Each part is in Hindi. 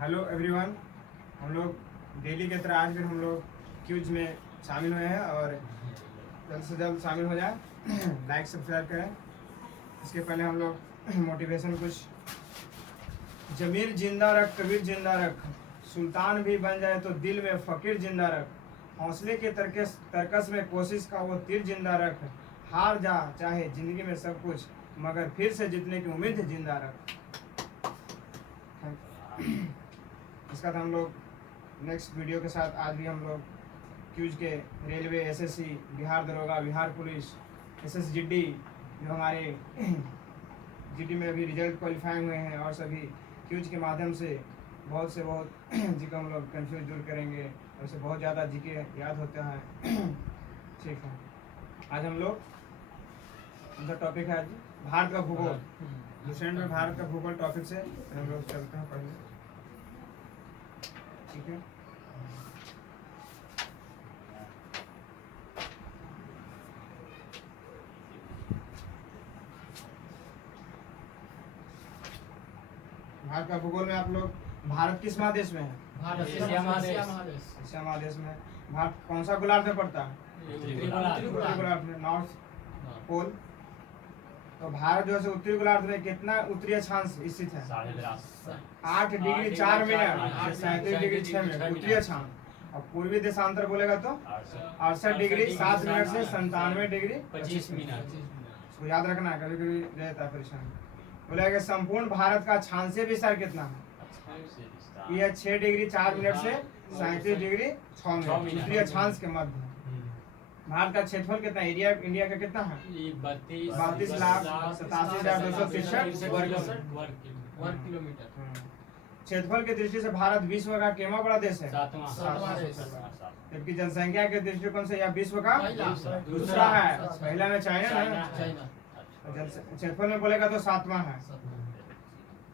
हेलो एवरीवन, हम लोग डेली की तरह आज भी हम लोग क्यूज में शामिल हुए हैं और जल्द से जल्द शामिल हो जाए। लाइक सब्सक्राइब करें। इसके पहले हम लोग मोटिवेशन कुछ। जमीर जिंदा रख, कबीर जिंदा रख, सुल्तान भी बन जाए तो दिल में फ़कीर जिंदा रख, हौसले के तरकस में कोशिश का वो तीर जिंदा रख, हार जा चाहे जिंदगी में सब कुछ मगर फिर से जीतने की उम्मीद जिंदा रख। इसका तो हम लोग नेक्स्ट वीडियो के साथ आज भी हम लोग क्यूज के रेलवे, एसएससी, बिहार दरोगा, बिहार पुलिस, एसएसजीडी जो हमारे जीडी में अभी रिजल्ट क्वालिफाई हुए हैं और सभी क्यूज के माध्यम से बहुत जी को हम लोग कंफ्यूज दूर करेंगे। वैसे बहुत ज़्यादा जी के याद होता है। ठीक है, आज हम लोग उनका टॉपिक है आज भारत का भूगोल। लुसेंट में भारत का भूगोल टॉपिक से हम लोग चलते हैं पहले। ठीक है, भारत का भूगोल में आप लोग भारत किस महादेश में है? एशिया महादेश में। भारत कौन सा गोलार्ध में पड़ता है? उत्तरी गोलार्ध में, नॉर्थ पोल। तो भारत जो है उत्तरी गोलार्ध में कितना उत्तरी अक्षांश स्थित है? 8 डिग्री 4 मिनट, 37 डिग्री 6 मिनट उत्तरी अक्षांश। और पूर्वी देशांतर बोलेगा तो 68 डिग्री 7 मिनट से 97 डिग्री 25 मिनट। इसको याद रखना है, कभी कभी रहता है परेशान। बोलेगा संपूर्ण भारत का अक्षांशीय विस्तार कितना है? ये 6 डिग्री 4 मिनट से 37 डिग्री 6 मिनट उत्तरी अक्षांश के मध्य। भारत का क्षेत्रफल कितना? एरिया इंडिया का कितना है? 32,87,263 वर्ग किलोमीटर। क्षेत्रफल की दृष्टि से भारत विश्व का केवा बड़ा देश है? 7वां। जबकि जनसंख्या के दृष्टिकोण से यह विश्व का दूसरा है। पहला में चाइना है। क्षेत्रफल में बोलेगा तो 7वां है।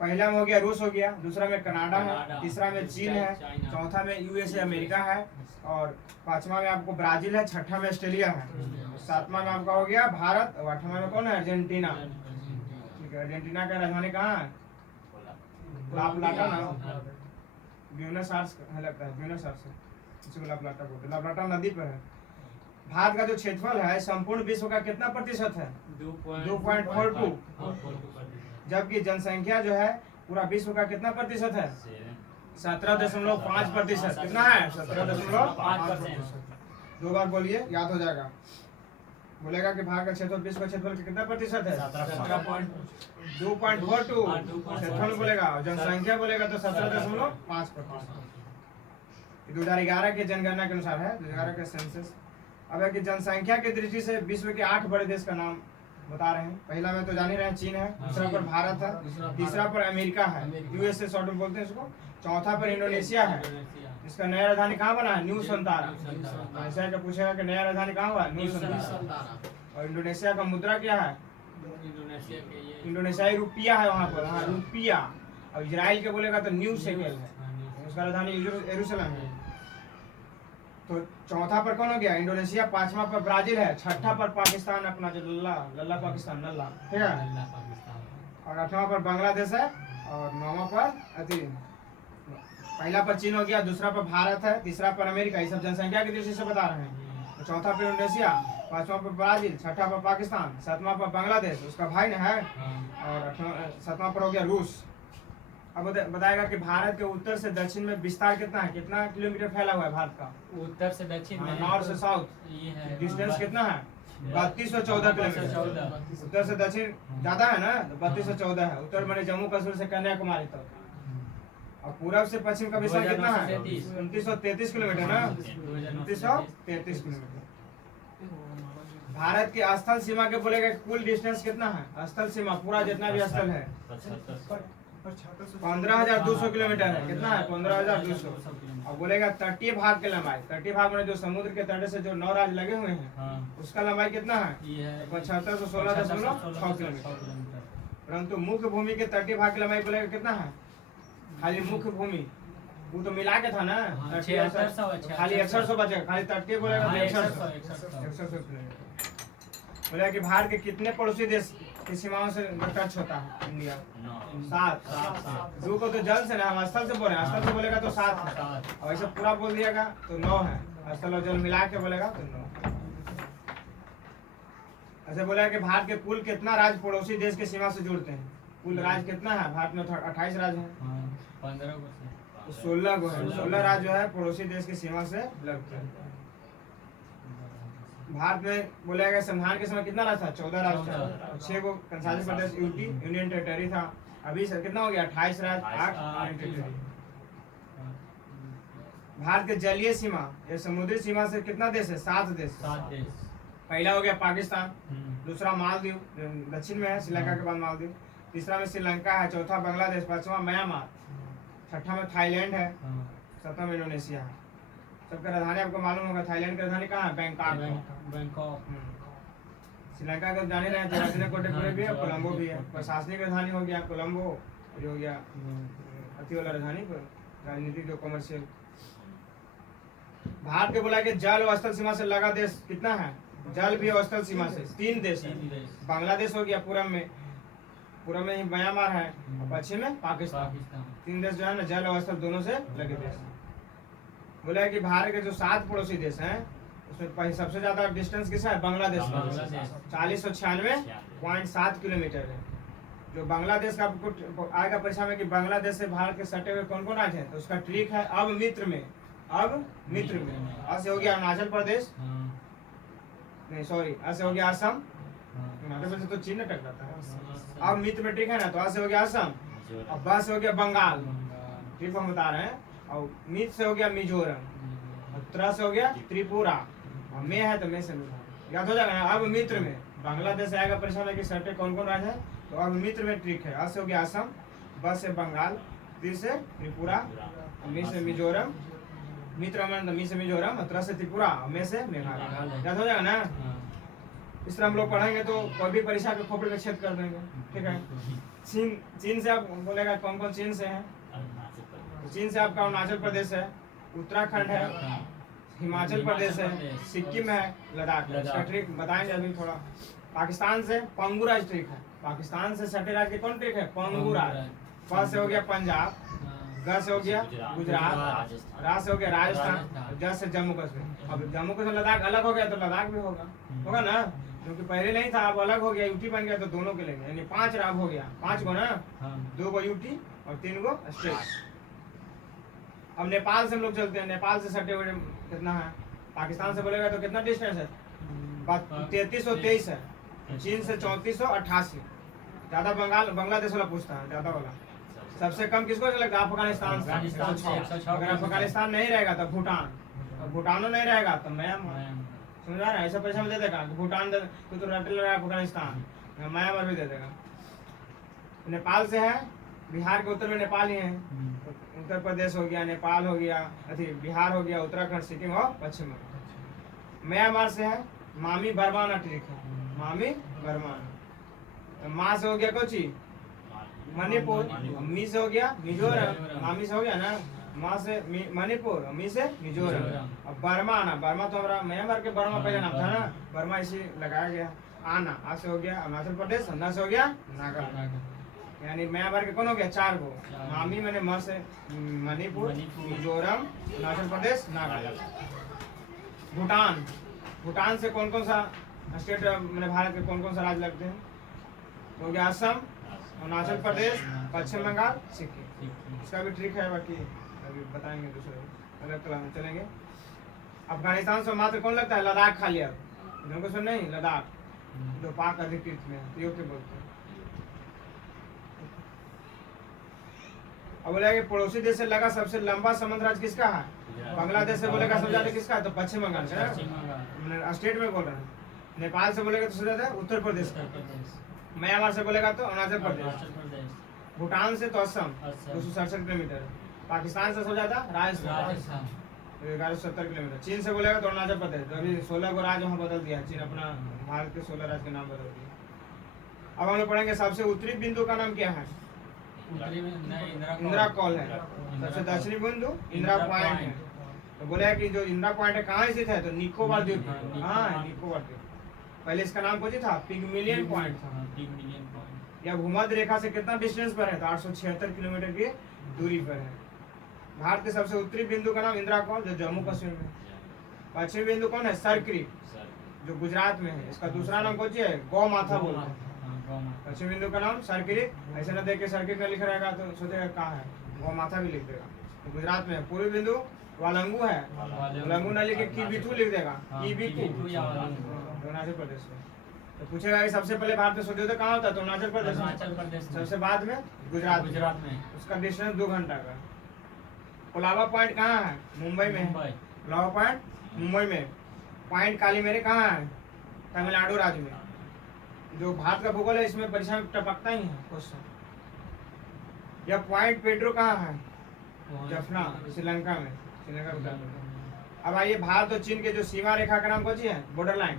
पहला में हो गया रूस हो गया, दूसरा में कनाडा है, तीसरा में चीन है, चौथा में यूएसए अमेरिका है, और 5वां में आपको ब्राजील है, 6ठा में ऑस्ट्रेलिया है, 7वां में आपका हो गया भारत, और 8वां में कौन है? अर्जेंटीना। ठीक है, अर्जेंटीना का राजधानी कहाँ है? ला प्लाटा ना, ब्यूनस आयर्स लगता है, ब्यूनस आयर्स इसको ला प्लाटा बोलते हैं। ला प्लाटा नदी पर है। भारत का जो क्षेत्रफल है संपूर्ण विश्व का कितना प्रतिशत है? 2.42। जबकि जनसंख्या जो है पूरा विश्व का कितना प्रतिशत है? 17.5%। कितना है? 17.5%। 2 बार बोलिए, याद हो जाएगा। बोलेगा कि भारत का क्षेत्रफल विश्व का क्षेत्रफल का कितना प्रतिशत है? 2.42 क्षेत्रफल बोलेगा, जनसंख्या बोलेगा तो 17.5%। 2011 के जनगणना के अनुसार है, 2011 का सेंसस। अब है कि जनसंख्या की दृष्टि से विश्व के 8 बड़े देश का नाम बता रहे हैं। पहला में तो जान ही रहे हैं, चीन है, दूसरा पर भारत है, तीसरा पर अमेरिका है, यूएसए शॉर्ट में बोलते हैं इसको, चौथा पर इंडोनेशिया है। इसका नया राजधानी कहाँ बना है? न्यू संतारा। ऐसा का पूछेगा कि नया राजधानी कहाँ हुआ? न्यू संतारा। और इंडोनेशिया का मुद्रा क्या है? इंडोनेशियाई रुपया है वहाँ पर, हाँ रुपया। और इजराइल के बोलेगा तो न्यू शेकेल है, उसका राजधानी यरूशलेम है। तो चौथा पर कौन हो गया? इंडोनेशिया, 5वां पर ब्राजील है, 6ठा पर पाकिस्तान अपना जो लल्ला पाकिस्तान, नल्ला, ठीक है, और 8वां पर बांग्लादेश है, और 9वां पर पहला पर चीन हो गया, दूसरा पर भारत है, तीसरा पर अमेरिका। ये सब जनसंख्या की दृष्टि से बता रहे हैं। तो चौथा पर इंडोनेशिया, 5वां पर ब्राजील, 6ठा पर पाकिस्तान, 7वां पर बांग्लादेश, उसका भाई न है, और 7वां पर हो गया रूस। अब बताएगा कि भारत के उत्तर से दक्षिण में विस्तार कितना है? कितना किलोमीटर फैला हुआ है भारत का? उत्तर से दक्षिण में, नॉर्थ से साउथ डिस्टेंस कितना है? 3214 किलोमीटर। उत्तर से दक्षिण ज्यादा है ना, तो 3214 है। उत्तर मैंने जम्मू कश्मीर से कन्याकुमारी तक। और पूरब से पश्चिम का विस्तार कितना है? 2933 किलोमीटर ना, 2933 किलोमीटर। भारत की स्थल सीमा के बोलेगा कुल डिस्टेंस कितना है? स्थल सीमा पूरा जितना भी स्थल है 15,200 किलोमीटर है। कितना है? 15,200। और बोलेगा तटीय भाग की लंबाई, तटीय भाग में जो समुद्र के तट से जो 9 राज्य लगे हुए हैं, उसका लंबाई कितना है? 7516.6 किलोमीटर। परंतु मुख्य भूमि के तटीय भाग की लंबाई बोलेगा कितना है? खाली मुख्य भूमि, वो तो मिला के था ना, खाली 6100 बचेगा, खाली तटीय बोलेगा 6100 किलोमीटर। बोलेगा कि भारत के कितने पड़ोसी देश की सीमाओं से टच होता है इंडिया? 7। जू को तो जल से ना, हम स्थल से बोले, स्थल से बोलेगा तो 7 है, और ऐसे पूरा बोल दिएगा तो 9 है, स्थल और जल मिला के बोलेगा तो 9। ऐसे बोलेगा कि भारत के कुल कितना राज्य पड़ोसी देश की सीमा से जुड़ते हैं? कुल राज्य कितना है भारत में? 28 राज्य है, 16 गो है, 16 राज्य जो है पड़ोसी देश की सीमा से लगते हैं। भारत में बोलेगा संविधान के समय कितना राज्य था? 14 राज्य था, 6 गो केंद्रशासित प्रदेश यूनियन टेरिटरी था। अभी सर कितना हो गया? 28 राज्य, 8 यूनियन टेरिटरी। भारत के जलीय सीमा या समुद्री सीमा से कितना देश है? 7 देश। पहला हो गया पाकिस्तान, दूसरा मालदीव दक्षिण में है, श्रीलंका के बाद मालदीव, तीसरा में श्रीलंका है, चौथा बांग्लादेश, पांचवा म्यांमार, छठा में थाईलैंड है, सातवां में इंडोनेशिया है। सबका राजधानी आपको मालूम होगा, थाईलैंड की राजधानी कहाँ है? बैंकॉक। श्रीलंका का जाने रहे तो राजधानी कोटपुरे भी है, कोलंबो भी है। प्रशासनिक राजधानी हो गया कोलंबो, जो हो गया अति वाला राजधानी, राजनीतिक जो कमर्शियल। भारत के बोला कि जल और स्थल सीमा से लगा देश कितना है? जल भी और स्थल सीमा से 3 देश है। बांग्लादेश हो गया पूरब में ही म्यांमार है, और पश्चिम में पाकिस्तान। 3 देश जो है ना जल और स्थल दोनों से लगे देश। बोला कि भारत के जो 7 पड़ोसी देश हैं उसमें सबसे ज्यादा डिस्टेंस किसका है? बांग्लादेश का, 4096.7 किलोमीटर है। जो बांग्लादेश का आपको आएगा परीक्षा में कि बांग्लादेश से भारत के सटे हुए कौन कौन राज्य है, तो उसका ट्रिक है अब मित्र में। ऐसे हो गया अरुणाचल प्रदेश, नहीं सॉरी, ऐसे हो गया असम, अरुणाचल से तो चीन ने टकराता है। अब मित्र में ठीक है ना, तो ऐसे हो गया असम, अब ब से हो गया बंगाल, ठीक हम बता रहे हैं, और मित्र से हो गया मिजोरम, और त्र से हो गया त्रिपुरा, और में है तो में से याद हो जाएगा ना। अब मित्र में बांग्लादेश से आएगा परीक्षा में कि सटे कौन कौन राज्य है, तो अब मित्र में ट्रिक है, अ से हो गया असम, ब से बंगाल, ति से त्रिपुरा, मी से मिजोरम, मित्र मी से मिजोरम, त्र से त्रिपुरा, में से मेघालय। याद हो जाएगा ना। इस तरह हम लोग पढ़ेंगे तो कोई भी परीक्षा के खोपड़ी में छेद कर देंगे, ठीक है। चीन से आप बोलेगा कौन कौन चीन से है, चीन से आपका अरुणाचल प्रदेश है, उत्तराखंड है, हिमाचल प्रदेश है, सिक्किम है, लद्दाख। इसका ट्रिक बताएंगे अभी थोड़ा। पाकिस्तान से पंगू राज्य ट्रिक है, पाकिस्तान से सटे राज्य कौन ट्रिक है? पंगू राज्य। प से हो गया पंजाब, ग से हो गया गुजरात, रा से हो गया राजस्थान, ज से जम्मू कश्मीर। अब जम्मू कश्मीर लद्दाख अलग हो गया तो लद्दाख भी होगा ना, क्योंकि पहले नहीं था, अब अलग हो गया, यूटी बन गया, तो दोनों के लेंगे, यानी 5 राग हो गया, 5 गो ना, 2 गो यूटी और 3 गो स्टेट। अब नेपाल से हम लोग चलते हैं, नेपाल से सटे हुए कितना है? पाकिस्तान से बोलेगा तो कितना डिस्टेंस है? 3323 है, चीन से 3488। ज्यादा बांग्लादेश वाला पूछता है, ज्यादा वाला। सबसे कम किसको लगता है? अफगानिस्तान से। अगर अफगानिस्तान नहीं रहेगा तो भूटान, और भूटानो नहीं रहेगा तो म्यांमार। समझ आ रहा है? ऐसा परीक्षा में दे देगा भूटान तो रट ले रहा है, अफगानिस्तान, म्यांमार भी दे देगा। नेपाल से है, बिहार के उत्तर में नेपाल ही है, उत्तर प्रदेश हो गया, नेपाल हो गया, बिहार हो गया, उत्तराखंड, सिक्किम और पश्चिम बंगाल। म्यांमार से है मामी बर्मा ट्रिक है, मामी बर्मा। माँ से हो गया कोची मणिपुर, मी से हो गया मिजोरम, मामी से हो गया ना, माँ से मणिपुर, मी से मिजोरम। अब बर्मा आना, बर्मा तो हमारा म्यांमार के बर्मा पहले नाम था ना, बर्मा इसी लगाया गया। आना, आ से हो गया अरुणाचल प्रदेश, न से हो गया नागालैंड। यानी म्यांमार के कौन हो गया? 4 गो। मामी मैंने म से मणिपुर, मिजोरम, अरुणाचल प्रदेश, नागालैंड। भूटान, भूटान से कौन कौन सा स्टेट मैंने भारत के कौन कौन सा राज्य लगते हैं? हो गया असम, अरुणाचल प्रदेश, पश्चिम बंगाल, सिक्किम। इसका भी ट्रिक है, बाकी अभी बताएंगे दूसरे अलग क्लास में चलेंगे। अफगानिस्तान से मात्र कौन लगता है? लद्दाख खाली। अब जम्मू कश्मीर नहीं, लद्दाख जो पाक अधिकृत में है, बोलते हैं। अब बोलेगा कि पड़ोसी देश से लगा सबसे लंबा समुद्र राज्य किसका है? बांग्लादेश से बोलेगा सबसे ज्यादा किसका है? तो पश्चिम बंगाल का, स्टेट में बोल रहे हैं। नेपाल से बोलेगा तो सबसे ज्यादा उत्तर प्रदेश का, म्यांमार से बोलेगा तो अरुणाचल प्रदेश, भूटान से तो असम 267 किलोमीटर, पाकिस्तान से सबसे ज्यादा राजस्थान 1170 किलोमीटर, चीन से बोलेगा तो अरुणाचल प्रदेश। तो अभी 16 को राज्य वहाँ बदल दिया चीन, अपना भारत के 16 राज्य के नाम बदल दिया। अब हम लोग पढ़ेंगे सबसे उत्तरी बिंदु का नाम क्या है? इंदिरा कॉल है। सबसे दक्षिणी बिंदु इंदिरा पॉइंट है। तो बोले कि जो इंदिरा पॉइंट है कहाँ स्थित है? तो निकोबार द्वीप, हाँ निकोबार द्वीप। पहले इसका नाम कुछ था, पिगमिलियन पॉइंट था। पिगमिलियन पॉइंट। यह भूमध्य रेखा से कितना डिस्टेंस पर है? तो 876 किलोमीटर की दूरी पर है। भारत के सबसे उत्तरी बिंदु का नाम इंदिरा कौन, जो जम्मू कश्मीर में। पश्चिमी बिंदु कौन है? सरक्रीक, जो गुजरात में है। इसका दूसरा नाम कौन है? गौ माथा बोलते हैं। पश्चिमी बिंदु का नाम सरक्रीक। ऐसे ना देख के सरक्रीक का लिख रहेगा तो सोचेगा कहाँ है, गौ माथा भी लिख देगा। तो गुजरात में है। पूर्वी बिंदु वालंगू है, वालंगू ना लिख के कीबिथु लिख देगा, कीबिथु, अरुणाचल प्रदेश में। तो पूछेगा कि सबसे पहले भारत में सूर्योदय कहाँ होता है? तो अरुणाचल प्रदेश। सबसे बाद में गुजरात में। उसका डिस्टेंस 2 घंटा का। कोलाबा पॉइंट कहाँ है? मुंबई में। कोलाबा पॉइंट मुंबई में। पॉइंट कालीमेरे कहाँ है? तमिलनाडु राज्य में। जो भारत का भूगोल है इसमें परीक्षा में टपकता ही है क्वेश्चन। यह पॉइंट पेड्रो कहाँ है? जफना, श्रीलंका में। अब आइए, भारत और चीन के जो सीमा रेखा का नाम कौन सी है? Border line.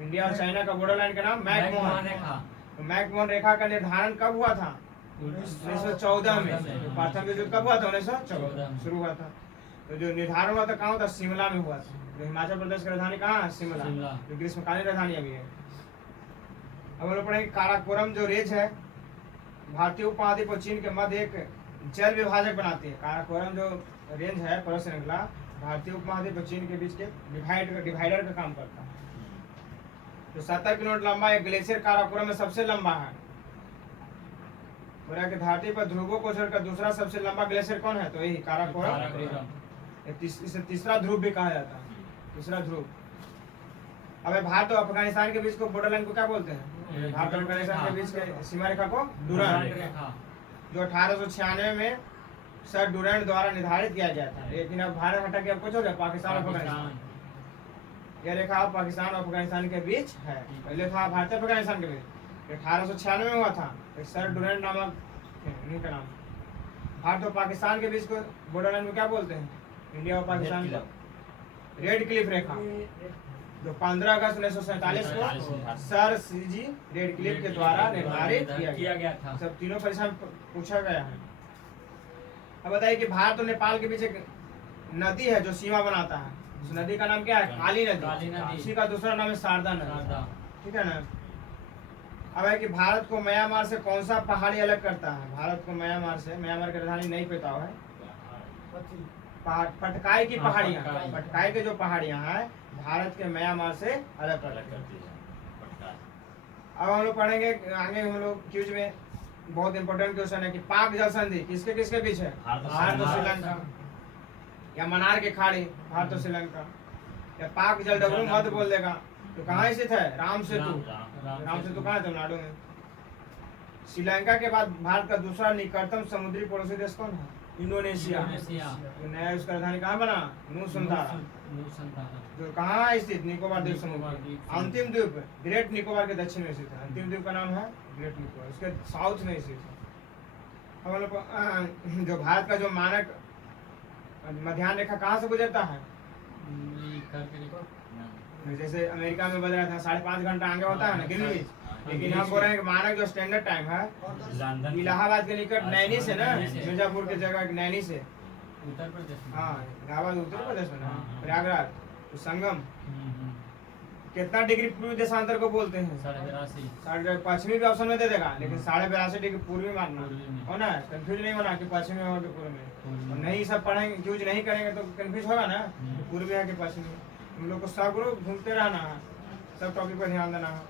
इंडिया और चाइना का बॉर्डर लाइन का नाम मैकमोहन रेखा। तो मैकमोहन रेखा का निर्धारण कब हुआ था? 1914 में। प्रथम विश्व युद्ध कब हुआ था? 1914 शुरू हुआ था। तो जो निर्धारण हुआ था कहाँ हुआ था? शिमला में हुआ था। जो हिमाचल प्रदेश की राजधानी कहाँ है? शिमला, जो ग्रीष्मकालीन राजधानी अभी है। अब हम लोग पढ़ेंगे काराकोरम जो रेंज है भारतीय उपमहाद्वीप और चीन के मध्य एक जल विभाजक बनाती है। काराकोरम जो रेंज है पर्वत श्रृंखला भारतीय उपमहाद्वीप और चीन के बीच के डिवाइडर का काम करता है। तो 70 किलोमीटर लंबा एक ग्लेशियर काराकोरम में सबसे लंबा है। बोला कि धरती पर ध्रुवों को छोड़कर दूसरा सबसे लंबा ग्लेशियर कौन है? तो यही काराकोरम। इसे तीसरा ध्रुव भी कहा जाता है, तीसरा ध्रुव। अब भारत और अफगानिस्तान के बीच को बॉर्डर लाइन को क्या बोलते हैं? भारत और अफगानिस्तान के बीच के सीमा रेखा को डुरांड रेखा, जो 1896 में सर डुरांड द्वारा निर्धारित किया गया था। लेकिन अब भारत हटा के अब कुछ हो गया, पाकिस्तान और अफगानिस्तान। यह रेखा पाकिस्तान और अफगानिस्तान के बीच है। पहले था भारत और अफगानिस्तान के बीच, 1896 में हुआ था। सर डुरांड नामक इन्हीं का नाम। भारत और पाकिस्तान के बीच को बॉर्डर लाइन में क्या बोलते हैं? इंडिया और पाकिस्तान का रेड क्लिफ रेखा, जो 15 अगस्त 1947 को सर सीजी रेड क्लिफ के द्वारा निर्धारित किया गया था। सब तीनों परीक्षा में पूछा गया है। अब बताइए कि भारत और नेपाल के बीच एक नदी है जो सीमा बनाता है। उस नदी का नाम क्या है? काली नदी। उसी का दूसरा नाम है शारदा नदी। ठीक है ना। अब है कि भारत को म्यांमार से कौन सा पहाड़ी अलग करता है? भारत को म्यांमार से, म्यांमार की राजधानी नहीं पेताव है, पटकाई की पहाड़ियाँ, पटकाई के जो पहाड़ियाँ हैं भारत के म्यांमार से अलग करती है। अब हम लोग पढ़ेंगे आगे, हम लोग क्यूज में बहुत इंपॉर्टेंट क्वेश्चन है कि पाक जल संधि किसके किसके बीच है? भारत और श्रीलंका। या मनार के खाड़ी, भारत और श्रीलंका। या पाक जल डबरू मध्य बोल देगा। तो कहाँ स्थित है? राम सेतु। राम सेतु कहाँ है? तमिलनाडु में। श्रीलंका के बाद भारत का दूसरा निकटतम समुद्री पड़ोसी देश कौन है? इंडोनेशिया। नया उसका राजधानी कहाँ बना? नूसंतारा, जो कहाँ स्थित? निकोबार द्वीप समूह। अंतिम द्वीप ग्रेट निकोबार के दक्षिण में स्थित है। अंतिम द्वीप का नाम है ग्रेट निकोबार, उसके साउथ में स्थित है। हम लोग जो भारत का जो मानक मध्याह्न रेखा कहाँ से गुजरता है? जैसे अमेरिका में बदला था 5.5 घंटा आगे होता है ना ग्रीनविच, लेकिन हम बोल रहे हैं कि मानक जो स्टैंडर्ड टाइम है इलाहाबाद के निकट नैनी से ना, मिर्जापुर के जगह नैनी से, उत्तर प्रदेश। हाँ, इलाहाबाद उत्तर प्रदेश में ना, प्रयागराज तो संगम। कितना डिग्री पूर्वी देशांतर को बोलते हैं? 82.5। पश्चिमी भी ऑप्शन में दे देगा, लेकिन 82.5 डिग्री पूर्वी मानना हो ना, कंफ्यूज नहीं होना कि पश्चिमी हो कि पूर्व में। नहीं सब पढ़ेंगे, यूज नहीं करेंगे तो कंफ्यूज होगा ना, पूर्वी है कि पश्चिमी। हम लोग को सगरो घूमते रहना है, सब टॉपिक पर ध्यान देना है।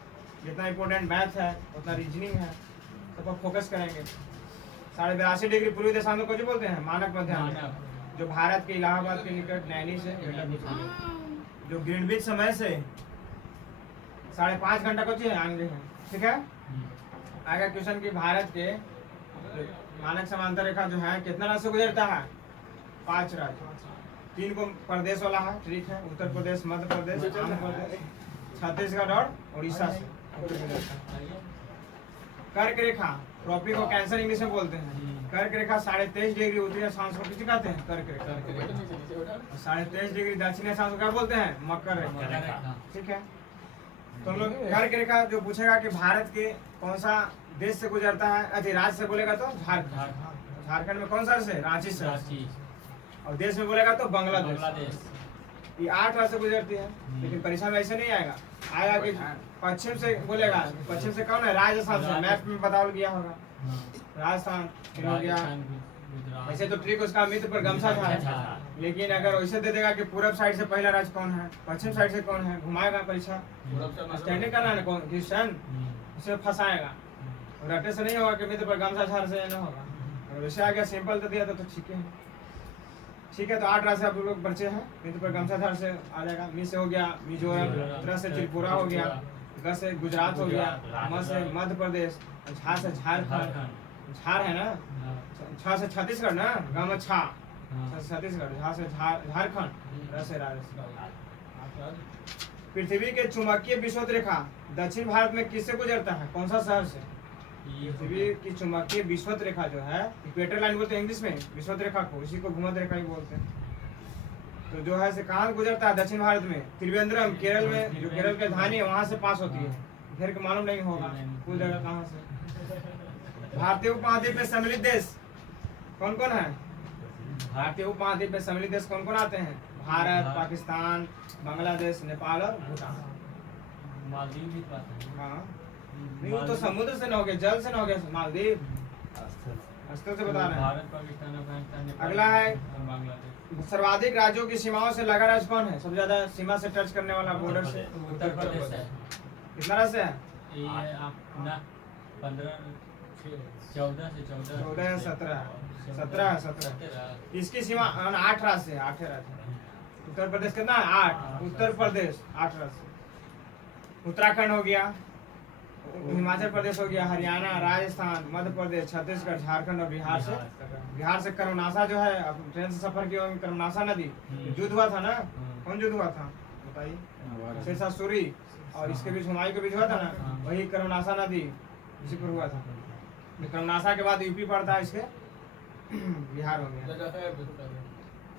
जितना इंपॉर्टेंट मैथ है उतना रीजनिंग है, सब पर फोकस करेंगे। 82.5 डिग्री पूर्वी देशांतर को जो बोलते हैं मानक मध्याह्न, जो भारत के इलाहाबाद के निकट नैनी से जो ग्रीनविच समय से 5.5 घंटा कुछ आगे है। ठीक है। आगे क्वेश्चन की भारत के मानक समांतर रेखा जो है कितना राज्य से गुजरता है? 5 राज्य। 3 को प्रदेश वाला है, ठीक है। उत्तर प्रदेश, मध्य प्रदेश, आंध्र प्रदेश, छत्तीसगढ़ और उड़ीसा से। कर्क रेखा, ट्रॉपिक को कैंसर इंग्लिश में बोलते हैं। कर्क रेखा 23.5 डिग्री उत्तरी अक्षांश को किसे कहते हैं? कर्क रेखा। 23.5 डिग्री दक्षिणी अक्षांश को क्या बोलते हैं? मकर रेखा। ठीक है। तो हम लोग कर्क रेखा जो पूछेगा कि भारत के कौन सा देश से गुजरता है, अति राज्य से बोलेगा तो झारखंड में कौन सा से? रांची से। और देश में बोलेगा तो बांग्लादेश। ये 8 राज्य से गुजरती है, लेकिन परीक्षा में ऐसे नहीं आएगा। आएगा कि पश्चिम से बोलेगा, पश्चिम से कौन है? राजस्थान से। मैप में बताया गया होगा राजस्थान फिर हो गया। ऐसे तो ट्रिक उसका मित्र पर गमछा था है, लेकिन अगर वैसे दे देगा कि पूरब साइड से पहला राज्य कौन है, पश्चिम साइड से कौन है, घुमाएगा परीक्षा। स्टैंडिंग करना है कौन क्वेश्चन, उसे फंसाएगा। रटे से नहीं होगा कि मित्र पर गमछा झाड़ से ना होगा। अगर वैसे आ गया सिंपल तो दिया तो ठीक है। ठीक है, तो 8 राज्य आप लोग बचे हैं। मित्र पर गमछा झाड़ से आ जाएगा। मी से हो गया मिजोरम, त्रा से त्रिपुरा हो गया, ग से गुजरात हो गया, म से मध्य प्रदेश, झा से झारखंड, झार है ना, छ से छत्तीसगढ़ ना, ग में छा छत्तीसगढ़, झा से झारखंड, र से राजस्थान। पृथ्वी के चुंबकीय विषुवत रेखा दक्षिण भारत में किससे गुजरता है? कौन सा शहर से? पृथ्वी की चुंबकीय विषुवत रेखा जो है, इक्वेटर लाइन बोलते हैं इंग्लिश में, विषुवत रेखा को, इसी को भूमध्य रेखा ही बोलते हैं। तो जो है से कहाँ गुजरता है? दक्षिण भारत में। त्रिवेंद्रम केरल में, जो केरल की राजधानी है वहां से पास होती है। फिर के मालूम नहीं होगा कुल जगह कहाँ से। भारतीय उपमहाद्वीप में सम्मिलित देश कौन कौन है? भारतीय उपमहाद्वीप में सम्मिलित देश कौन कौन आते हैं? भारत, पाकिस्तान, बांग्लादेश, नेपाल और भूटान। मालदीव भी बात है। हाँ, नहीं वो तो समुद्र से न हो गया, जल से न हो गया। मालदीव अस्तर से बता रहे हैं। भारत, पाकिस्तान, अफगानिस्तान, अगला है बांग्लादेश। सर्वाधिक राज्यों की सीमाओं से लगा राज्य कौन है? सबसे ज्यादा सीमा से टच करने वाला बॉर्डर से? उत्तर प्रदेश है। कितना राज्य है? ये अपना 15 14 से 14 है, 17 है, 17। इसकी सीमा 8 राज्य है, 8 राज्य। उत्तर प्रदेश कितना है? 8। उत्तर प्रदेश 8 राज्य। उत्तराखंड हो गया, हिमाचल प्रदेश हो गया, हरियाणा, राजस्थान, मध्य प्रदेश, छत्तीसगढ़, झारखंड और बिहार से कर्मनाशा जो है, ट्रेन से सफर किया कर्मनाशा नदी, युद्ध हुआ था ना। कौन युद्ध हुआ था बताइए? शेरशाह सूरी और इसके बीच हुमायूं के बीच हुआ था ना, वही कर्मनाशा नदी इसी पर हुआ था। कर्मनाशा के बाद यूपी पड़ता है, इसके बिहार हो गया।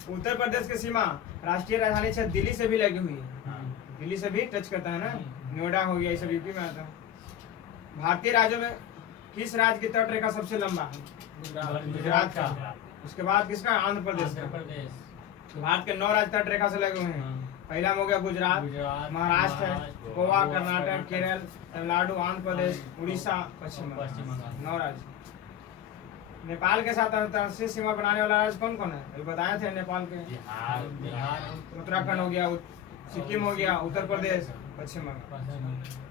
उत्तर प्रदेश की सीमा राष्ट्रीय राजधानी क्षेत्र दिल्ली से भी लगी हुई है, दिल्ली से भी टच करता है ना। नोएडा हो गया, ये सब यूपी में आता है। भारतीय राज्यों में किस राज्य की तट रेखा सबसे लंबा है? गुजरात का। उसके बाद किसका? आंध्र प्रदेश का। भारत के 9 राज्य तट रेखा से लगे हुए हैं। पहला में हो गया गुजरात, महाराष्ट्र है, गोवा, कर्नाटक, केरल, तमिलनाडु, आंध्र प्रदेश, उड़ीसा, पश्चिम बंगाल। 9 राज्य। नेपाल के साथ अंतर्राष्ट्रीय सीमा बनाने वाला राज्य कौन कौन है? अभी बताए थे नेपाल के। उत्तराखंड हो गया, सिक्किम हो गया, उत्तर प्रदेश, पश्चिम बंगाल।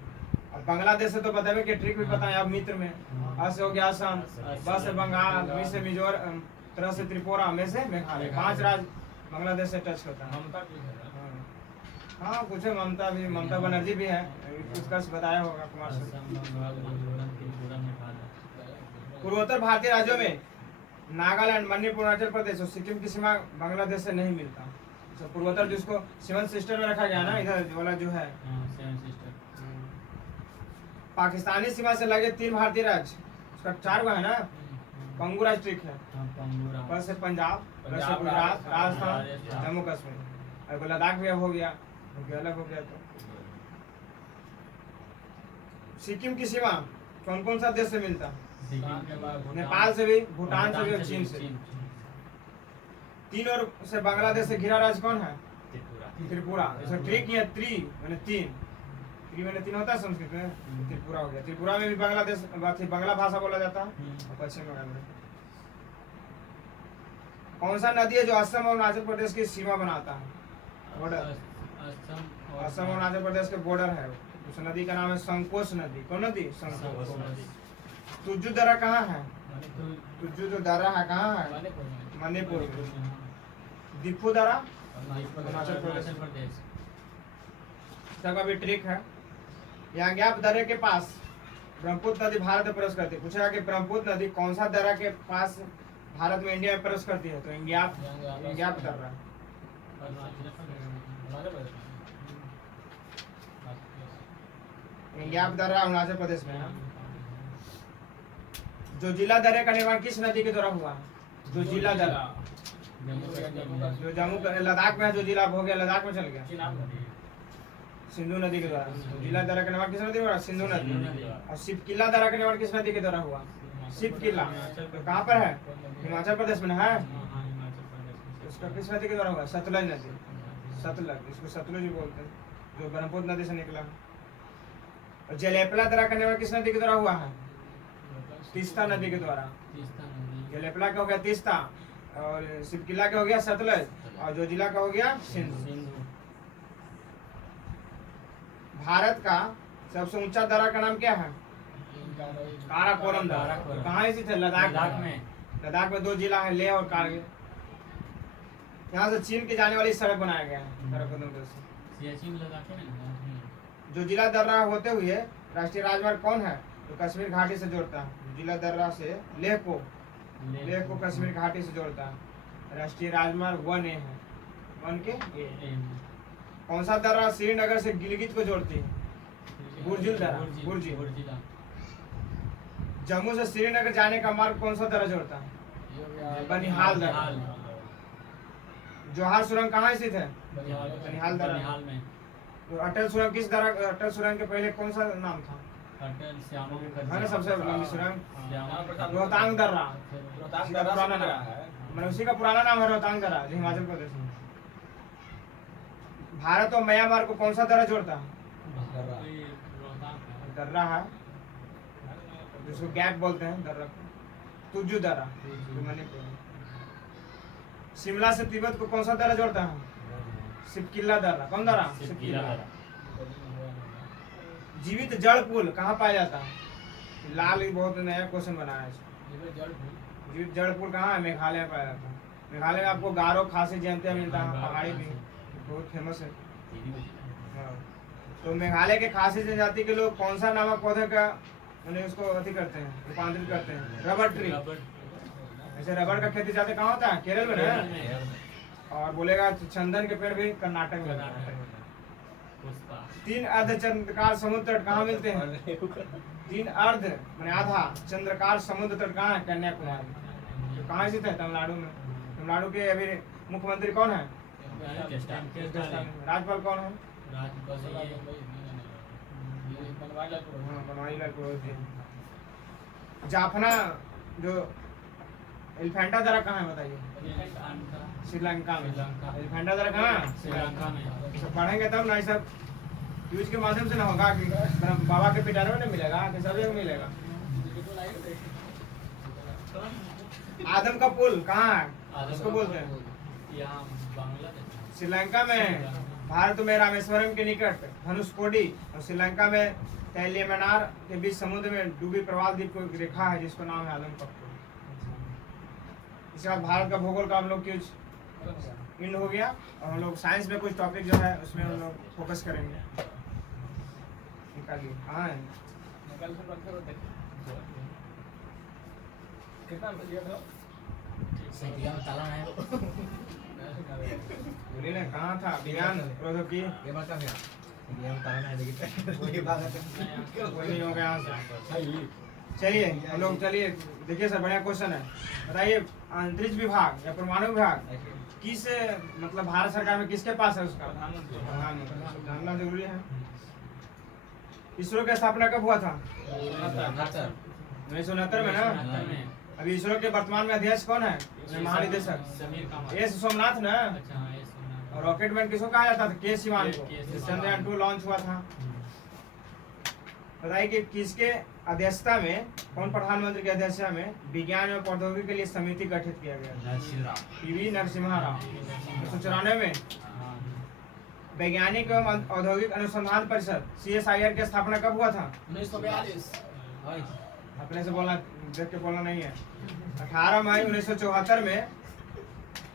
अब बांग्लादेश से तो बतावे कि ट्रिक भी पता है। अब मित्र में अ से हो गया असम, ब से बंगाल, मी से मिजोरम, त्रा से त्रिपुरा, में से मेघालय। 5 राज्य बांग्लादेश से टच करता है। हाँ, कुछ है, ममता भी, ममता बनर्जी भी है, उसका बताया होगा कुमार सिंह। पूर्वोत्तर भारतीय राज्यों में नागालैंड, मणिपुर, अरुणाचल प्रदेश और सिक्किम की सीमा बांग्लादेश से नहीं मिलता। तो पूर्वोत्तर जिसको 7 सिस्टर में रखा गया ना, इधर वाला जो है पाकिस्तानी सीमा से लगे 3 भारतीय राज्य, उसका 4 हुआ है ना। पंगू राज्य ट्रिक है। बस से पंजाब, बस से गुजरात, राजस्थान, जम्मू कश्मीर। और लद्दाख भी अब हो गया, अलग हो गया। तो सिक्किम की सीमा कौन कौन सा देश से मिलता है? नेपाल से भी, भूटान से भी और चीन से। 3 और से बांग्लादेश से घिरा राज्य कौन है? त्रिपुरा। जैसे ट्रिक है, मैंने 3 मैंने 3 होता है संस्कृत में। त्रिपुरा हो गया। त्रिपुरा में भी बांग्लादेश बांग्ला भाषा बोला जाता है। पश्चिम बंगाल में कौन सा नदी है जो असम और अरुणाचल प्रदेश की सीमा बनाता है? बॉर्डर। असम और अरुणाचल प्रदेश के बॉर्डर है। उस नदी का नाम है संकोच नदी। कौन नदी? संकोच। तुज्जू दर्रा कहाँ है? तुज्जू जो दर्रा है कहाँ है? मणिपुर में। दिफू दर्रा अरुणाचल प्रदेश। इसका भी ट्रिक है। यांग्याप दर्रे के पास ब्रह्मपुत्र नदी भारत में प्रवेश करती है। पूछेगा कि ब्रह्मपुत्र नदी कौन सा दर्रा के पास भारत में, इंडिया में प्रवेश करती है? तो यांग्याप दर्रा। यांग्याप दर्रा अरुणाचल प्रदेश में है। जो जिला दर्रे का निर्माण किस नदी के द्वारा हुआ? जो जिला दर्रा जो जम्मू लद्दाख में है, जो जिला हो गया लद्दाख में चल गया, सिंधु नदी के द्वारा। जिला दर्रा का निर्माण किस नदी में? सिंधु नदी। और शिवकिला दर्रा का निर्माण किस नदी के द्वारा हुआ? शिवकिला। तो कहाँ पर है? हिमाचल प्रदेश में है। उसका किस नदी के द्वारा हुआ? सतलज नदी। सतलज, इसको सतलुज भी बोलते हैं, जो ब्रह्मपुत्र नदी से निकला। और जलेपला दर्रा का निर्माण किस नदी के द्वारा हुआ है? तीस्ता नदी के द्वारा। तीस्ता नदी। जलेपला का हो गया तीस्ता, और सिपकिला का हो गया सतलज, और जोजिला का हो गया सिंधु। सिंधु। भारत का सबसे ऊंचा दर्रा का नाम क्या है? काराकोरम दर्रा। काराकोरम। कहाँ स्थित है? लद्दाख लद्दाख में। लद्दाख में 2 जिला है, लेह और कारगिल। यहाँ से चीन के जाने वाली सड़क बनाया गया है काराकोरम दर्रा से। सियाचिन लद्दाख है ना। जो जिला दर्रा होते हुए राष्ट्रीय राजमार्ग कौन है जो कश्मीर घाटी से जोड़ता है? जिला दर्रा से लेह को कश्मीर घाटी से जोड़ता है। राष्ट्रीय राजमार्ग 1A है, 1 के A। कौन सा दर्रा श्रीनगर से गिलगित को जोड़ती है? बुर्जिल दर्रा। बुर्जिल। जम्मू से श्रीनगर जाने का मार्ग कौन सा दर्रा जोड़ता है? बनिहाल दर्रा। जोहार सुरंग कहाँ स्थित है? बनिहाल दर्रा में। तो अटल सुरंग किस दर्रा, अटल सुरंग के पहले कौन सा नाम था? अटल श्यामा है ना सबसे लंबी सुरंग? रोहतांग दर्रा। पुराना नाम है, मैंने उसी का पुराना नाम है रोहतांग दर्रा, जो हिमाचल प्रदेश में। भारत और म्यांमार को कौन सा दर्रा जोड़ता है? दर्रा है, जिसको गैप बोलते हैं दर्रा को, तुजू दर्रा। शिमला से तिब्बत को कौन सा दर्रा जोड़ता है? सिपकिला दर्रा। कौन दर्रा? सिपकिला। जीवित जल पुल कहाँ पाया जाता है? लाल ही बहुत नया क्वेश्चन बनाया है। जीवित जल पुल कहाँ है? मेघालय में पाया जाता है। मेघालय में आपको गारो, खासी, जयंतिया मिलता है, पहाड़ी भी बहुत फेमस है। हाँ। तो मेघालय के खासी जनजाति के लोग कौन सा नामक पौधे का उन्हें उसको अति करते हैं, रूपांतरित करते हैं? Rubber tree. ऐसे रबर का खेती जाते कहाँ होता है? केरल में ना। और बोलेगा चंदन के पेड़ भी कर्नाटक में। 3 अर्ध चंद्रकार समुद्र तट कहाँ मिलते हैं? 3 अर्ध माने आधा चंद्रकार समुद्र तट कहाँ है? कन्याकुमारी। तो कहाँ स्थित है? तमिलनाडु में। तमिलनाडु के अभी मुख्यमंत्री कौन है? राज्यपाल कौन है? बनवारी लाल पुरोहित। जाफना जो एलिफेंटा दर्रा कहाँ है बताइए? श्रीलंका में। एलिफेंटा दर्रा कहाँ है? श्रीलंका में। सब पढ़ेंगे तब ना, ये सब न्यूज के माध्यम से ना होगा कि बाबा के पिटारे में नहीं मिलेगा कि सब जगह मिलेगा। आदम का पुल कहाँ है? उसको बोलते हैं यहाँ बांग्लादेश। श्रीलंका में। भारत में रामेश्वरम के निकट धनुषकोडी और श्रीलंका में तैलियमनार के बीच समुद्र में डूबी प्रवाल द्वीप को एक रेखा है जिसको नाम है आदम का पुल। इसके बाद भारत का भूगोल का हम लोग कुछ इंड हो गया, और हम लोग साइंस में कुछ टॉपिक जो है उसमें हम लोग फोकस करेंगे। निकालिए। हाँ बोलिए ना, कहाँ था? विज्ञान प्रौद्योगिकी कोई नहीं होगा यहाँ से। चलिए हम लोग, चलिए देखिए सर, बढ़िया क्वेश्चन है। बताइए अंतरिक्ष विभाग या परमाणु विभाग किस मतलब भारत सरकार में किसके पास है? उसका प्रधानमंत्री। जानना जरूरी है। इसरो की स्थापना कब हुआ था? 1969 में ना। अभी इसरो के वर्तमान में अध्यक्ष कौन है? महानिदेशक एस सोमनाथ ना। और रॉकेट मैन किसको कहा जाता था? के सिवान को। चंद्रयान 2 लॉन्च हुआ था। बताइए कि किसके अध्यक्षता में, कौन प्रधानमंत्री की अध्यक्षता में विज्ञान एवं प्रौद्योगिकी के लिए समिति गठित किया गया? पीवी नरसिम्हा राव। 1994 में वैज्ञानिक एवं औद्योगिक अनुसंधान परिषद CSIR की स्थापना कब हुआ था? 1942। अपने से बोलना, देख के बोलना नहीं है। 18 मई 1974 में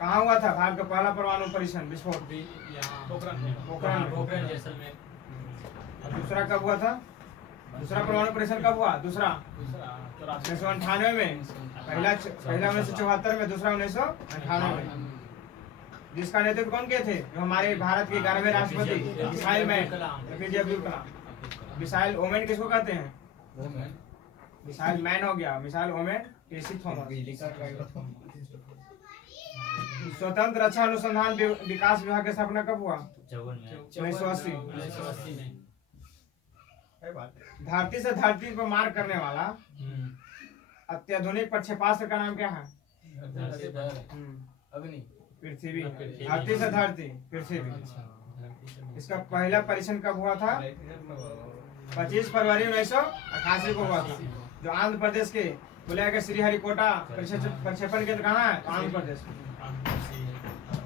कहाँ हुआ था भारत का पहला परमाणु परीक्षण विस्फोट? पोखरण जैसलमेर। दूसरा कब हुआ था? दूसरा परमाणु परीक्षण कब हुआ? दूसरा 1998 में। पहला 1974 में, दूसरा 1998 में। जिसका नेतृत्व कौन किए थे? जो हमारे भारत के 11वें राष्ट्रपति missile man APJ Abdul Kalam. Missile woman किसको कहते हैं? मिसाइल मैन हो गया, मिसाइल ओमैन केसी थॉमस। स्वतंत्र रक्षा अनुसंधान विकास विभाग की स्थापना कब हुआ? 1980 में। धरती से धरती पर मार करने वाला अत्याधुनिक प्रक्षेपास्त्र का नाम क्या है? अग्नि। पृथ्वी, धरती से धरती पृथ्वी। इसका पहला परीक्षण कब हुआ था? 25 फरवरी 1988 को हुआ था, जो आंध्र प्रदेश के बोले कि श्रीहरिकोटा प्रक्षेपण केंद्र कहाँ है? आंध्र प्रदेश।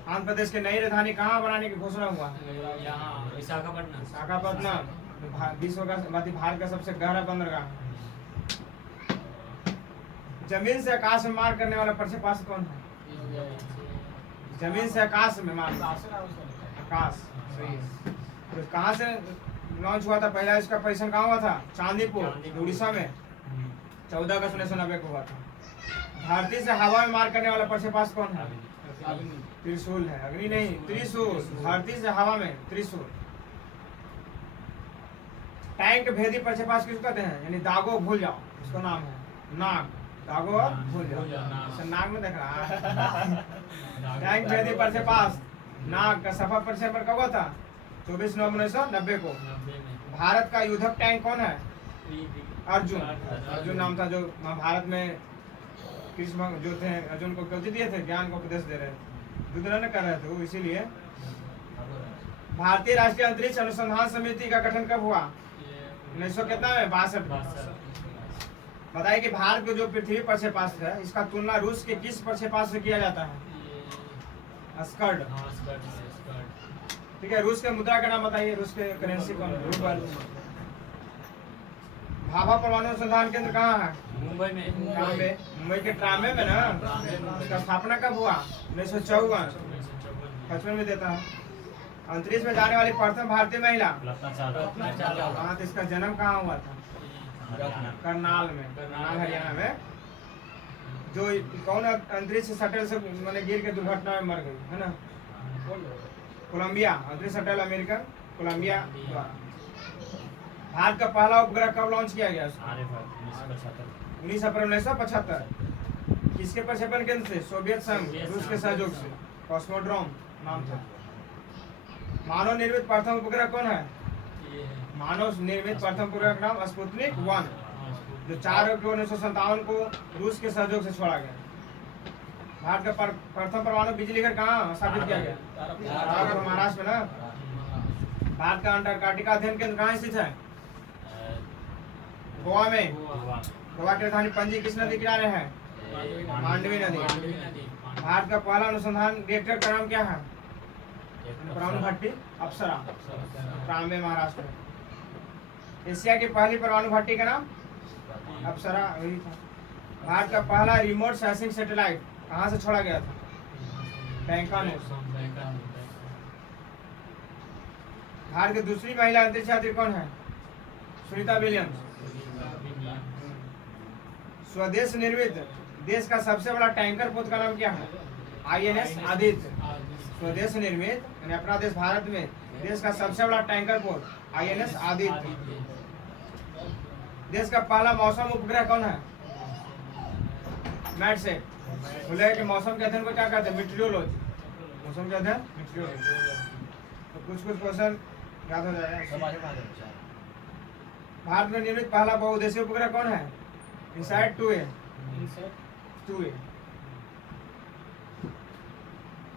आंध्र प्रदेश की नई राजधानी कहाँ बनाने की घोषणा हुआ? विशाखापट्टनम, विश्व का भारत का सबसे गहरा बंदरगाह। जमीन से आकाश में मार करने वाला प्रक्षेपास्त्र कौन है? जमीन से आकाश में मार, आकाश सही है। तो कहाँ से लॉन्च हुआ था? पहला इसका परीक्षण कहाँ हुआ था? चांदीपुर, उड़ीसा में 14 अगस्त 1990 को हुआ था। धरती से हवा में मार करने वाला प्रक्षेपास्त्र कौन है? त्रिशूल है, अग्नि नहीं, त्रिशूल। धरती से हवा में त्रिशूल। टैंक भेदी प्रक्षेपास्त्र किसको कहते हैं? यानी दागो भूल जाओ, उसका नाम है नाग। दागो भूल जाओ, नाग में देख रहा है। टैंक भेदी प्रक्षेपास्त्र नाग का सफल प्रक्षेपण कब हुआ था? 24 नवंबर 1990 को। भारत का युद्धक टैंक कौन है? अर्जुन। अर्जुन नाम था, जो महाभारत में कृष्ण जो थे, अर्जुन को उपदेश दिए थे, ज्ञान को उपदेश दे रहे थे, युद्ध न कर रहे थे वो, इसीलिए। भारतीय राष्ट्रीय अंतरिक्ष अनुसंधान समिति का गठन कब हुआ? 1962 में। बताइए कि भारत के जो पृथ्वी प्रक्षेपास्त्र है, इसका तुलना रूस के किस प्रक्षेपास्त्र से किया जाता है? स्कर्ड। ठीक है, रूस के मुद्रा का नाम बताइए, रूस के करेंसी कौन? रूबल। भाभा परमाणु अनुसंधान केंद्र कहाँ है? मुंबई में। ट्रामे, मुंबई के ट्रामे में ना। इसका स्थापना कब हुआ? 1954। 55 में देता है। अंतरिक्ष में जाने वाली प्रथम भारतीय महिला? हाँ, तो इसका जन्म कहाँ हुआ था? करनाल में, करनाल हरियाणा में। जो कौन अंतरिक्ष शटल से मैंने गिर के दुर्घटना में मर गई है ना? कोलंबिया, अंतरिक्ष शटल अमेरिकन कोलंबिया द्वारा। भारत का पहला उपग्रह कब लॉन्च किया गया? 19 अप्रैल 1975। किसके प्रक्षेपण केंद्र से? सोवियत संघ, रूस के सहयोग से। कॉस्मोड्रोम नाम था। मानव निर्मित प्रथम उपग्रह कौन है? मानव निर्मित प्रथम उपग्रह का नाम स्पुतनिक 1, जो 4 अक्टूबर 1957 को रूस के सहयोग से छोड़ा गया। भारत का प्रथम परमाणु बिजली घर कहाँ स्थापित किया गया? महाराष्ट्र में ना। भारत का अंटार्कटिका अध्ययन केंद्र कहाँ स्थित है? गोवा में। गोवा की राजधानी पणजी किस नदी किनारे है? मांडवी नदी। भारत का पहला अनुसंधान रिएक्टर का नाम क्या है? परमाणु भट्टी अप्सरा, ट्रामे महाराष्ट्र में। एशिया की पहली परमाणु भट्टी का नाम? अप्सरा, वही था। भारत का पहला रिमोट सेंसिंग सैटेलाइट कहाँ से छोड़ा गया था? बैंकानूर। भारत की दूसरी महिला अंतरिक्ष यात्री कौन है? सुनीता विलियम्स। स्वदेश निर्मित देश का सबसे बड़ा टैंकर पोत का नाम क्या है? INS आदित्य। स्वदेश निर्मित यानी अपना देश भारत में देश का सबसे बड़ा टैंकर पोत INS आदित्य। देश का पहला मौसम उपग्रह कौन है? मैटसेट। बोले कि मौसम के अध्ययन को क्या कहते हैं? मीटियोरोलॉजी। मौसम के अध्ययन मीटियोरोलॉजी। तो कुछ क्वेश्चन याद हो जाएगा। भारत में निर्मित पहला बहुउद्देशीय उपग्रह कौन है? INSAT 2A।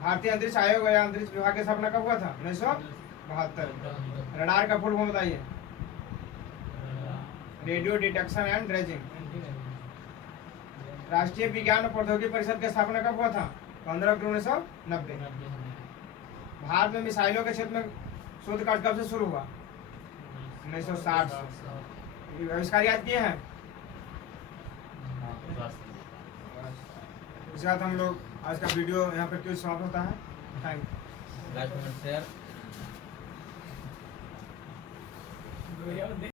भारतीय अंतरिक्ष आयोग या अंतरिक्ष विभाग की स्थापना कब हुआ था? 1972। रडार का फुल फॉर्म बताइए। Radio detection and dredging. राष्ट्रीय विज्ञान और प्रौद्योगिकी परिषद की स्थापना कब हुआ था? 15 अक्टूबर 1990। भारत में मिसाइलों के क्षेत्र में शोध कार्य कब से शुरू हुआ? 1960। आविष्कार याद किए हैं? इसके साथ हम लोग आज का वीडियो यहाँ पर क्यों समाप्त होता है। Thank you.